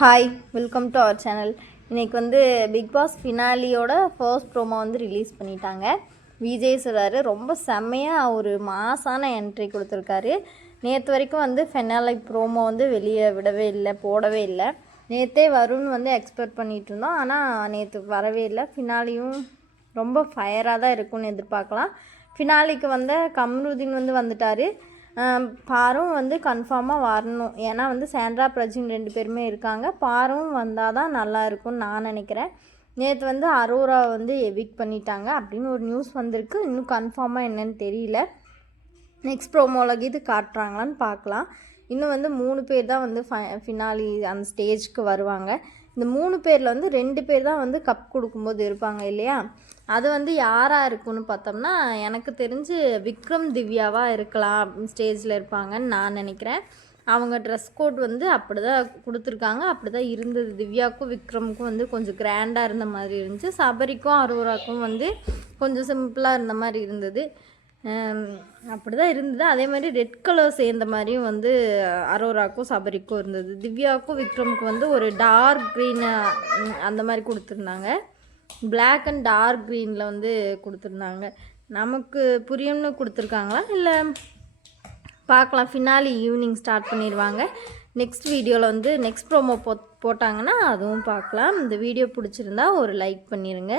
Hi, welcome to our channel. இன்றைக்கி வந்து Bigg Boss ஃபினாலியோட ஃபர்ஸ்ட் ப்ரோமோ வந்து ரிலீஸ் பண்ணிட்டாங்க. விஜய் சார் ரொம்ப செம்மையாக ஒரு மாசான என்ட்ரி கொடுத்துருக்காரு. நேற்று வரைக்கும் வந்து ஃபினாலி ப்ரோமோ வந்து வெளியே விடவே இல்லை, போடவே இல்லை. நேற்றே வரும்னு வந்து எக்ஸ்பெக்ட் பண்ணிகிட்டு இருந்தோம். ஆனால் நேற்று வரவே இல்லை. ஃபினாலியும் ரொம்ப ஃபயராக தான் இருக்கும்னு எதிர்பார்க்கலாம். ஃபினாலிக்கு வந்து கம்ருதீன் வந்து வந்துட்டார். பாரும் வந்து கன்ஃபார்மாக வரணும். ஏன்னா வந்து சாண்ட்ரா பிரஜின் 2 பேருமே இருக்காங்க. பாரும் வந்தால் தான் நல்லா இருக்கும்னு நான் நினைக்கிறேன். நேற்று வந்து அரோரா வந்து எவிக்ட் பண்ணிட்டாங்க அப்படின்னு ஒரு நியூஸ் வந்திருக்கு. இன்னும் கன்ஃபார்மாக என்னன்னு தெரியல. நெக்ஸ்ட் ப்ரோமோவில் இது காட்டுறாங்களான்னு பார்க்கலாம். இன்னும் வந்து 3 பேர் தான் வந்து ஃபினாலி அந்த ஸ்டேஜ்க்கு வருவாங்க. இந்த 3 பேரில் வந்து 2 பேர் தான் வந்து கப் கொடுக்கும்போது இருப்பாங்க இல்லையா? அது வந்து யாராக இருக்குன்னு பார்த்தோம்னா, எனக்கு தெரிஞ்சு விக்ரம் திவ்யாவாக இருக்கலாம் ஸ்டேஜில் இருப்பாங்கன்னு நான் நினைக்கிறேன். அவங்க ட்ரெஸ் கோட் வந்து அப்படி தான் கொடுத்துருக்காங்க, அப்படி தான் இருந்தது. திவ்யாவுக்கும் விக்ரமுக்கும் வந்து கொஞ்சம் கிராண்டாக இருந்த மாதிரி இருந்துச்சு. சபரிக்கும் அரோராக்கும் வந்து கொஞ்சம் சிம்பிளாக இருந்த மாதிரி இருந்தது. அப்படி தான் இருந்தது. அதே மாதிரி ரெட் கலர் சேர்ந்த மாதிரியும் வந்து அரோராக்கும் சபரிக்கும் இருந்தது. திவ்யாவுக்கும் விக்ரமுக்கும் வந்து ஒரு டார்க் க்ரீன் அந்த மாதிரி கொடுத்துருந்தாங்க. பிளாக் அண்ட் டார்க் க்ரீனில் வந்து கொடுத்துருந்தாங்க. நமக்கு புரியும்னு கொடுத்துருக்காங்களா இல்லை பார்க்கலாம். ஃபினாலி ஈவினிங் ஸ்டார்ட் பண்ணிடுவாங்க. நெக்ஸ்ட் வீடியோவில் வந்து நெக்ஸ்ட் ப்ரோமோ போட்டாங்கன்னா அதுவும் பார்க்கலாம். இந்த வீடியோ பிடிச்சிருந்தா ஒரு லைக் பண்ணிடுங்க.